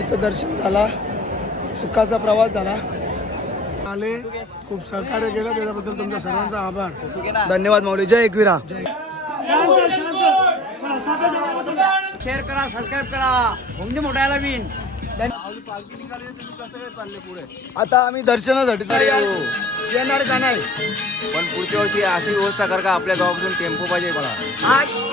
आईचं दर्शन झाला सुखाचा प्रवास झाला. आले खूप सहकार्य केलं त्याच्याबद्दल तुमच्या सर्वांचा आभार. धन्यवाद माऊली. जय एकविरा. शेअर करा सबस्क्राईब करा. घुमते मोठ्याला बिन. आता आम्ही दर्शनासाठी. येणार का नाही? पण पुढच्या वर्षी अशी व्यवस्था कर का आपल्या गावापासून टेम्पो पाहिजे मला.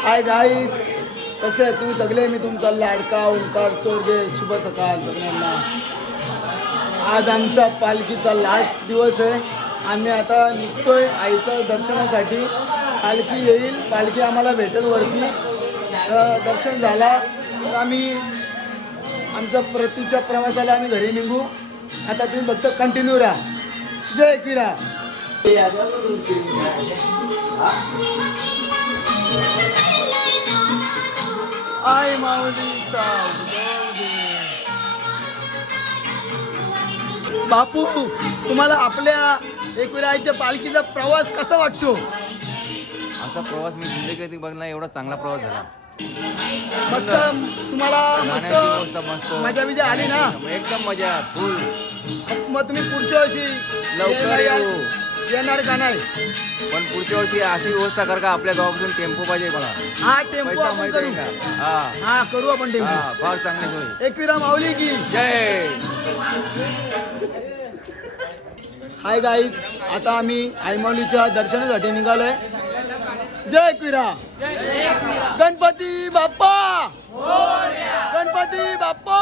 हाय गाईच कसे आहे तुम्ही सगळे मी तुमचा लाडका ओंकार चोरगे शुभ सकाळ सगळ्यांना. आज आमचा पालखीचा लास्ट दिवस आहे. आम्ही आता निघतोय आईचं दर्शनासाठी. पालखी येईल. पालखी आम्हाला भेटेल वरती. दर्शन झाला. तर आम्ही आमच्या प्रतीच्या प्रवासाला आम्ही घरी निघू. आता तुम्ही फक्त कंटिन्यू राहा. जय एकविरा. आई माऊलीचा. बापू तुम्हाला आपल्या एकविराईच्या पालखीचा प्रवास कसा वाटतो? असा प्रवास मी जिंदगीत बघला एवढा चांगला प्रवास झाला. मस्त तुम्हाला राहण्याची व्यवस्था मस्त. मस्त मजा बिजा आली ना? एकदम मजा फुल. मग तुम्ही पुढच्या वर्षी लवकर येणार- येऊ. येणार का नाही? पण पुढच्या वर्षी अशी व्यवस्था कर का आपल्या गावापासून टेम्पो पाहिजे मला. हा टेम्पो पैसा आपण माहीत करू. आहे का? हा. हा करू आपण टेम्पो. हा फार चांगली सोय. एकविरा माऊली की. जय. हाय गाईज आता आम्ही आईमाऊलीच्या दर्शनासाठी निघालोय. जय एकविरा गणपती बाप्पा. गणपती बाप्पा.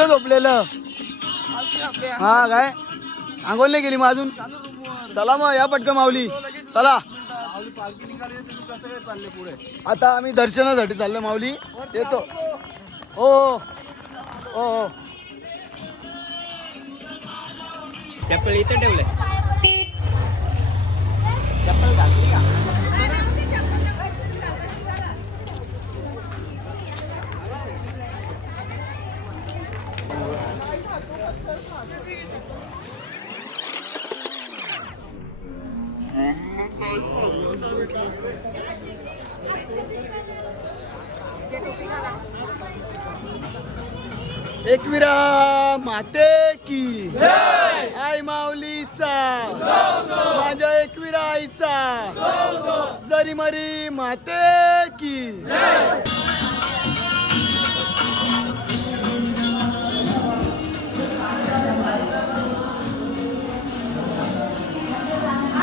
कुठं झोपलेलं? हा काय? आंघोळ नाही गेली मग अजून? चला मग या पटकन माऊली. चला. आता आम्ही दर्शनासाठी चाललो माऊली. येतो. हो हो. हो चप्पल इथं ठेवलंय. एकविरा माते की आई माऊलीचा माझ्या एकविरा आईचा जरी मरी माते की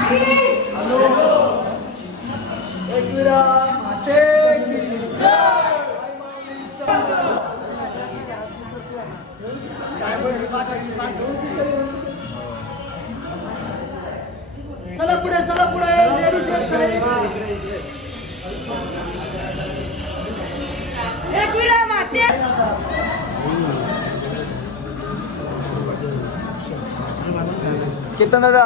Hello माते की आई माऊलीचा चला पुढे चला पुढे लेडीज एक साईड एकविरा माते. केतन दादा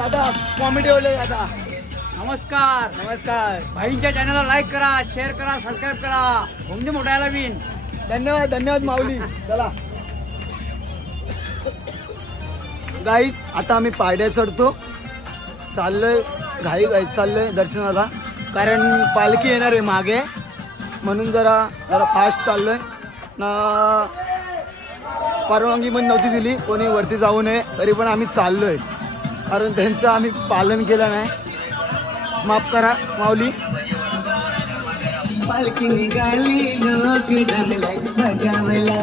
दादा कॉमेडी वाले दादा नमस्कार. नमस्कार. भाईंच्या चॅनलला लाईक करा शेअर करा सबस्क्राईब करा. होमदे मोठ्याला विन. धन्यवाद धन्यवाद माऊली. चला. गाईच आता आम्ही पायड्या चढतो. चाललोय घाई घाई चाललोय दर्शनाला. कारण पालखी येणार आहे मागे. म्हणून जरा जरा फास्ट चाललोय. ना परवानगी पण नव्हती दिली. कोणी वरती जाऊ नये तरी पण आम्ही चाललोय. कारण त्यांचं आम्ही पालन केलं नाही. माफ करा माऊली. पालखी निघाली लोक जमलाय बघावला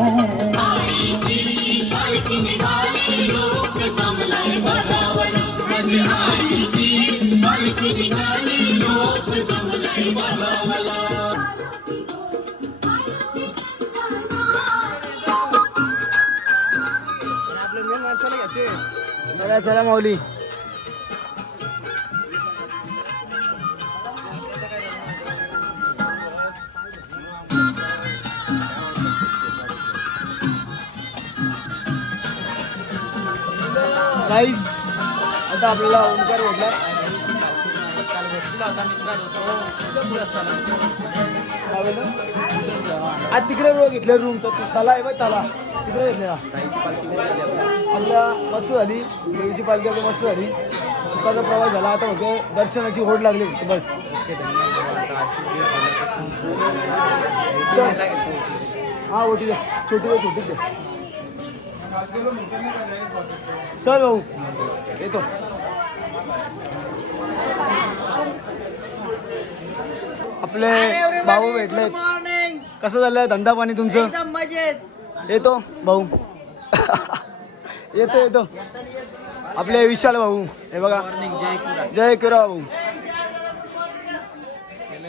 चला चला माऊली. गाईज आता आपल्याला ओंकार भेटला बोलला? आज तिकडे रोग घेतले रूम तर तला आहे बाय तला. तिकडे घेतलेला आपल्या मस्त झाली देवीची पालखी आपली मस्त झाली सुखाचा प्रवास झाला. आता फक्त दर्शनाची होड लागली होती बस. हा ओटी दे छोटी दे छोटी दे चल भाऊ. येतो. आपले भाऊ भेटलेत. कसं झालंय धंदा पाणी तुमचं? येतो भाऊ. येतो येतो. आपले विशाल भाऊ. हे बघा. जय किरा भाऊ.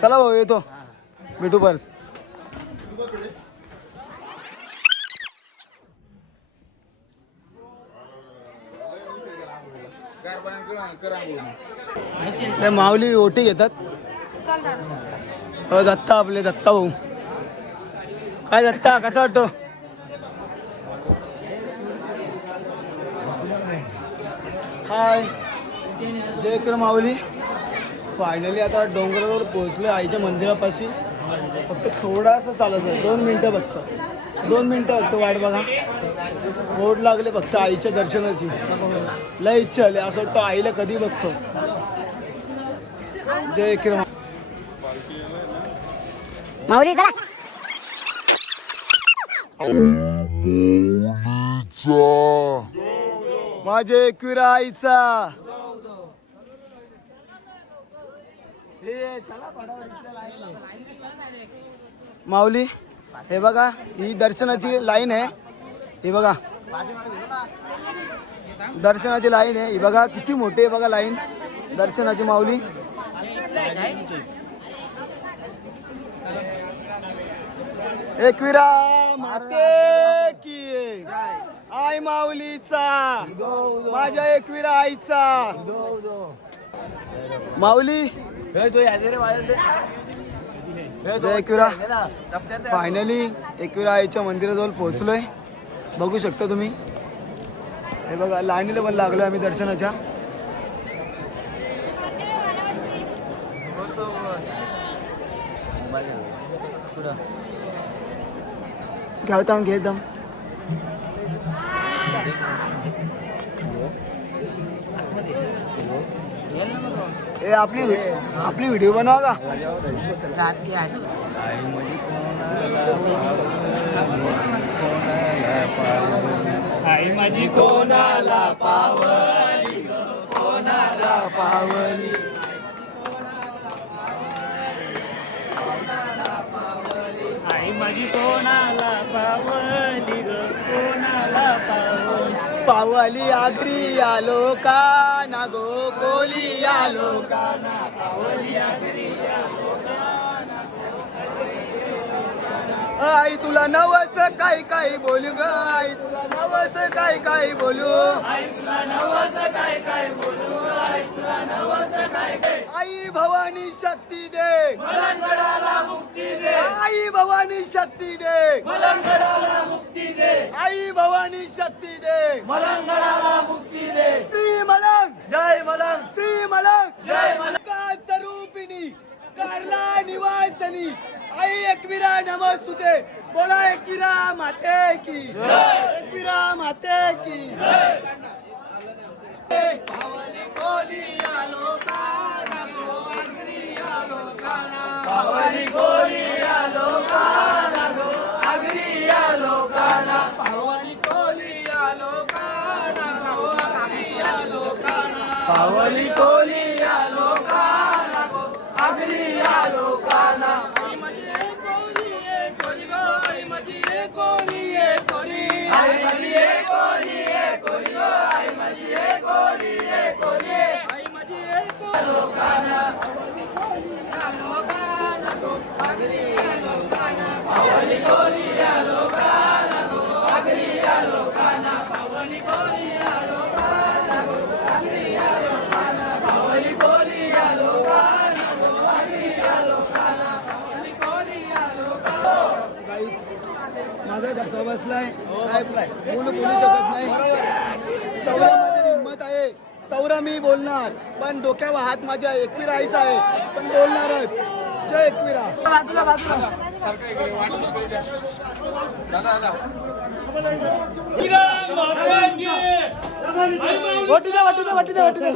चला भाऊ येतो. भेटू परत. ते माऊली ओटी घेतात. हो दत्ता आपले दत्ता भाऊ. काय दत्ता कसा वाटतो? हाय. जय कर माऊली. फायनली आता डोंगरावर पोहोचलो आईच्या मंदिरापाशी. फक्त थोडासा चालत आहे दोन मिनटं फक्त. दोन मिनटं फक्त वाट बघा. ओढ लागले फक्त आईच्या दर्शनाची. लय इच्छा आली. असं वाटतं आईला कधी बघतो. जय किर माऊली चला. माझे एकविरा आईचा. माऊली हे बघा ही दर्शनाची लाईन आहे. ही बघा. दर्शनाची लाईन आहे. ही बघा किती मोठी आहे बघा लाईन दर्शनाची माऊली. एकविरा माते की आई माऊलीचा माझ्या एकविरा आईचा माऊली. जय एकविरा. फायनली एकविरा आईच्या मंदिराजवळ पोहोचलोय. बघू शकता तुम्ही. हे बघा लाईनीला पण लागलोय आम्ही दर्शनाच्या. घ्यावता घे दम ए आपली आपली व्हिडिओ बनवा का? आई माझी कोणाला पावली कोणाला पावली? आई माझी कोणाला पावली ग? कोणाला पावली? पावली आगरी आलो का? गो कोली आलो का आई तुला नवस काय काय बोलू ग आई तुला नवस काय काय बोलू? आई भवानी शक्ती दे आई भवानी शक्ती दे. आई भवानी शक्ती दे. मलंगडाला मुक्ती दे. श्री मलंग जय मलंग श्री जनी आई एकविरा नमस्तुते. बोला एकविरा माते की. एकविरा माते की. कोली आलो काना गो आगरी आलो काना कोली आलो काना गो आगरी आलो काना कोली आलो काना गो आगरी आलो काना पावली कोली माझा घसा बसलाय. काय बोलू बोलू शकत नाही. चौऱ्यामध्ये हिंमत आहे. तवरा मी बोलणार पण डोक्यावर हात माझ्या एकविरा आईचा आहे. पण बोलणारच. जय एकविरा. बाजूला बाजूला. वाटू द्या वाटू द्या वाटू द्या वाटू द्या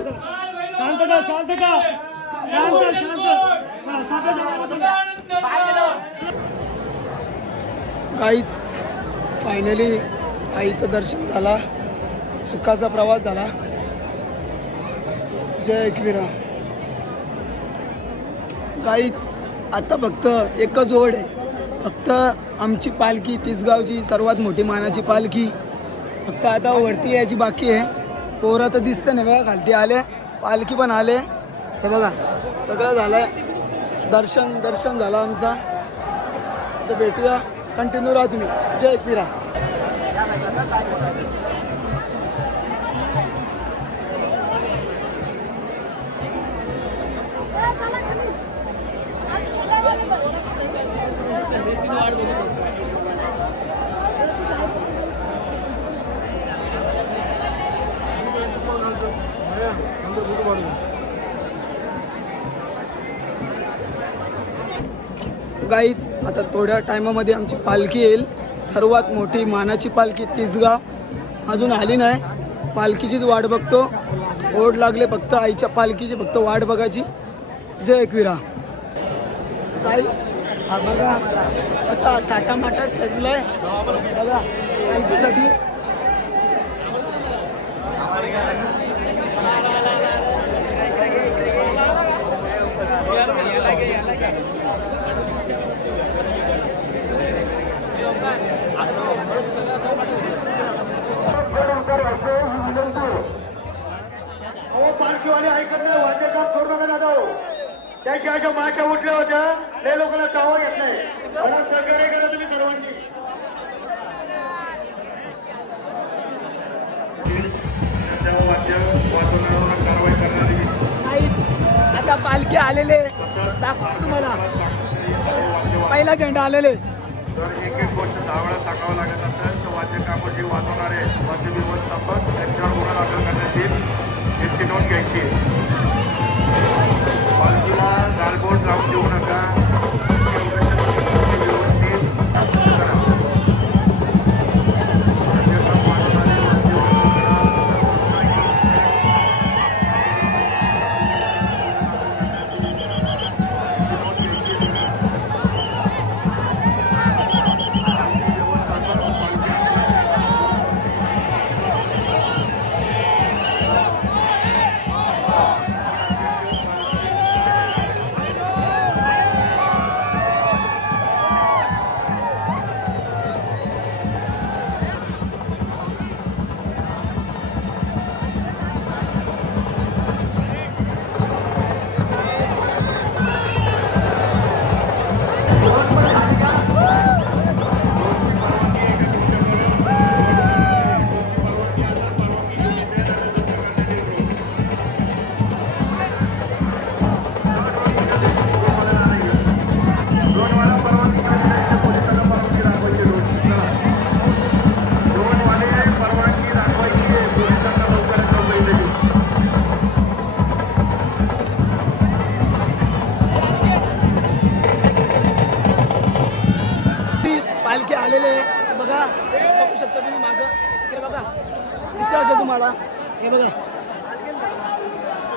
काहीच. फायनली आईचं दर्शन झाला. सुखाचा प्रवास झाला. जय एकविरा. काहीच. आता फक्त एकच ओढ आहे. फक्त आमची पालखी तिसगावची सर्वात मोठी मानाची पालखी. फक्त आता वरती यायची बाकी आहे. पोरं तर दिसतं नाही बघा खालती आले. पालखी पण आले. हे बघा सगळं झालं दर्शन दर्शन झालं आमचा. तर भेटूया. कंटिन्यू राहा तुम्ही. जय एकविरा. गाईच. आता थोड्या टायमामध्ये आमची पालखी येईल. सर्वात मोठी मानाची पालखी तिसगाव. अजून आली नाही. पालखीचीच वाट बघतो. ओढ लागले फक्त आईच्या पालखीची फक्त वाट बघायची. जय एकविरा. गाईच हा बघा असा टाटा माटा सजलाय. बघा पालखीसाठी पालखीवाले ऐकत नाही वाद्य काम करू नका दादा त्याशिवाय अशा माशा उठल्या होत्या ते लोकांना टावा येत नाही. मला सहकार्य करा तुम्ही सर्वांनी काहीच आता पालखी आलेले. दाखवा तुम्हाला. पहिला झेंडा आलेले. तर एक एक गोष्ट दहा वेळा सांगावं लागत असेल तर वाद्य कामं जे वाजवणारे वाद्य व्यवस्थापक त्यांच्यावर गुन्हा दाखल करण्यात येईल. नोंद घ्यायची पालखीला गालबोट लावून देऊ नका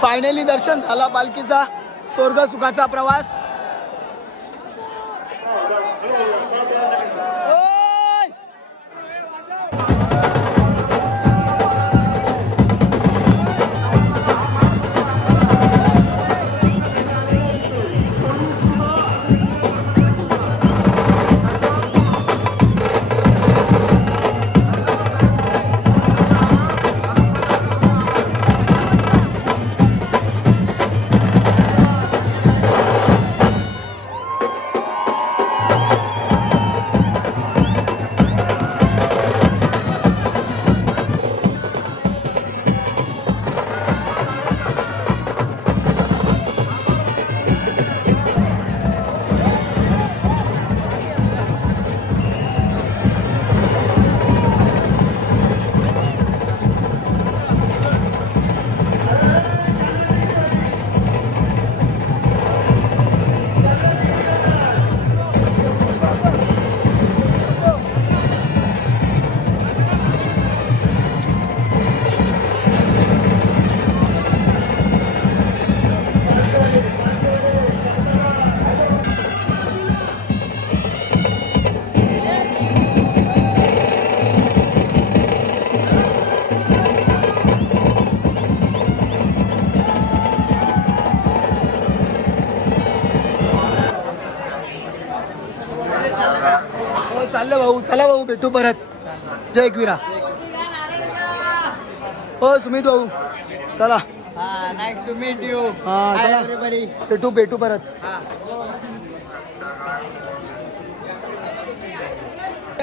फायनली दर्शन झाला पालखीचा स्वर्ग सुखाचा प्रवास. चला भाऊ भेटू परत. जय एकविरा. हो सुमित भाऊ. चला. नाईस टू मीट यू हा चला. भेटू भेटू परत.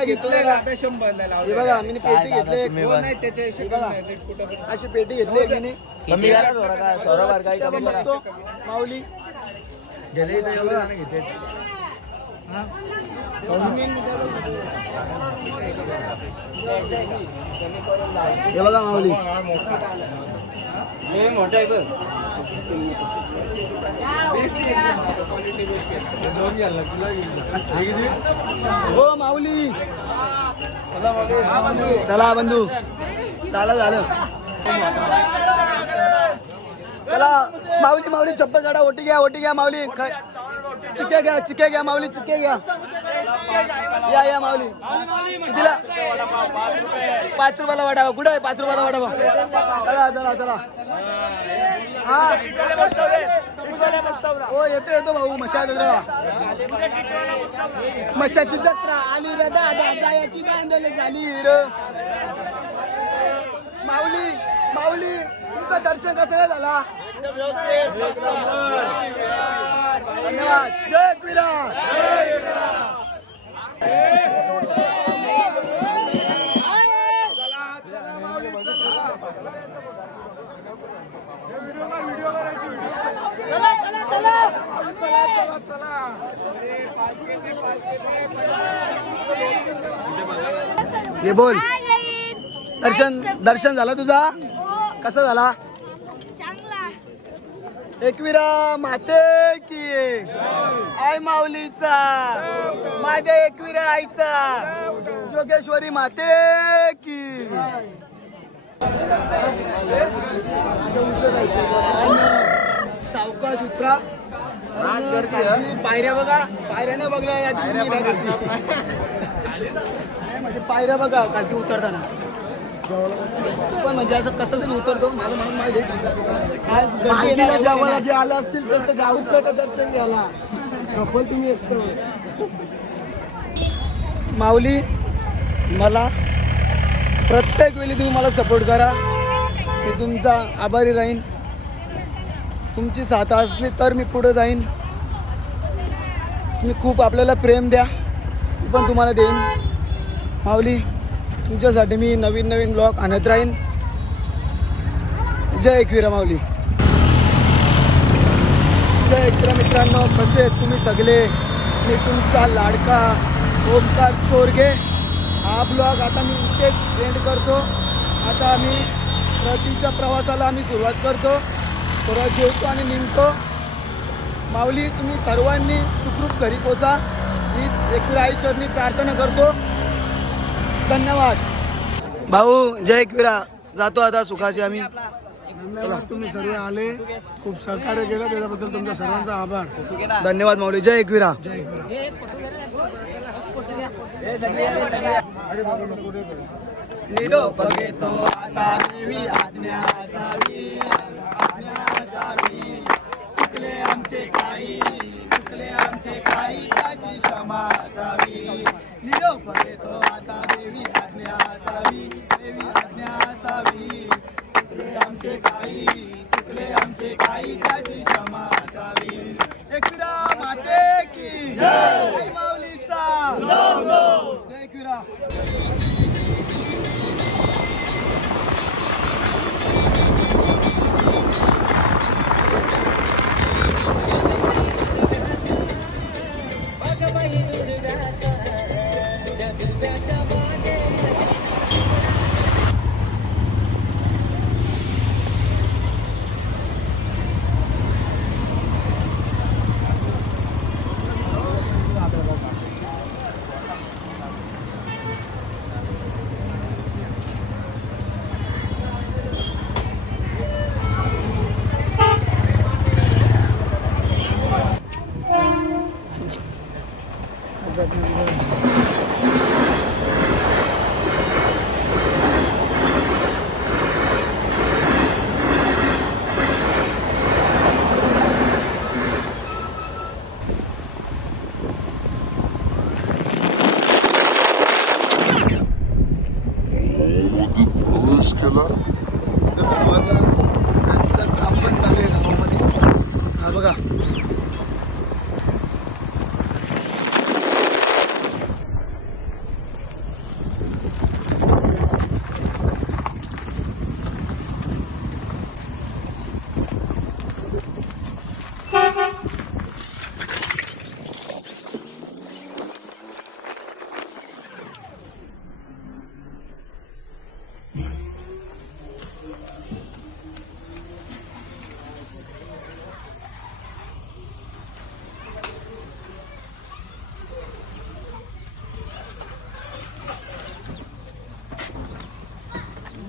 घेतले का हे बघा मी पेटी घेतली बघा. अशी पेटी घेतली पण बघतो. माऊली. हे? बघा. हे बघा माऊली. मोठं आहे बघ. हो माऊली. चला बंधू. झालं झालं. चला माऊली माऊली चप्पल काढा ओटी घ्या ओटी घ्या माऊली. चिक्के घ्या चिक्के घ्या माऊली चिक्के घ्या. या या माऊली. कितीला? पाच रुपयाला वाटावा कुठं आहे? पाच रुपयाला वाटावा चला चला चला. हा. हो येतो येतो भाऊ. मशा जत्रा मशाची जत्रा. आली रे दादा. जायाची दांडले झाली र. माऊली माऊली तुमचं दर्शन कसं काय झाला? धन्यवाद. जय पिरा हे बोल. दर्शन दर्शन झालं तुझा? कसा झाला? एकविरा माते की. आय माऊलीचा. माझ्या एकविरा आईचा. जोगेश्वरी माते की. सावकाश उतरा. पायऱ्या बघा. पायऱ्याने बघल्या या तिन्ही नाही. नाही, म्हणजे पायऱ्या बघा खालती उतरताना. पण म्हणजे असं कसं तरी उतरतो? माझं म्हणून माहिती. आज गर्दी येणार आहे बाबा. जे आलं असतील तर ते जाऊच नका दर्शन घ्यायला. कपल तुम्ही असतो. माऊली मला प्रत्येक वेळी तुम्ही मला सपोर्ट करा. मी तुमचा आभारी राहीन. तुमची साथ असली तर मी पुढे जाईन. तुम्ही खूप आपल्याला प्रेम द्या. मी पण तुम्हाला देईन. माऊली तुमच्यासाठी मी नवीन नवीन ब्लॉग आणत राहीन. जय एकवीरा माऊली. जय एकविरा मित्रांनो कसे आहेत तुम्ही सगळे? मी तुमचा लाडका ओमकार चोरगे. हा ब्लॉग आता मी इथेच एंड करतो. आता आम्ही रतीच्या प्रवासाला आम्ही सुरुवात करतो. थोडा जेवतो आणि निघतो. माऊली तुम्ही सर्वांनी सुखरूप घरी पोचा. हीच एकवीर आई प्रार्थना करतो. धन्यवाद. भाऊ जय एकविरा. जातो आता सुखाची आम्ही. धन्यवाद तुम्ही सर्व आले. खूप सहकार्य केलं. त्याच्याबद्दल तुमच्या सर्वांचा आभार. धन्यवाद माऊली. जय एकविरा. निरोप घेतो आता देवी आज्ञा असावी आज्ञा असावी चुकले आमचे काही. चुकले आमचे काही. त्याची क्षमा असावी निरोप घेतो आता देवी आज्ञा असावी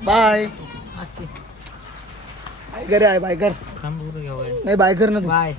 बाय. बायकर आहे बायकर नाही बायकर ना तू बाय.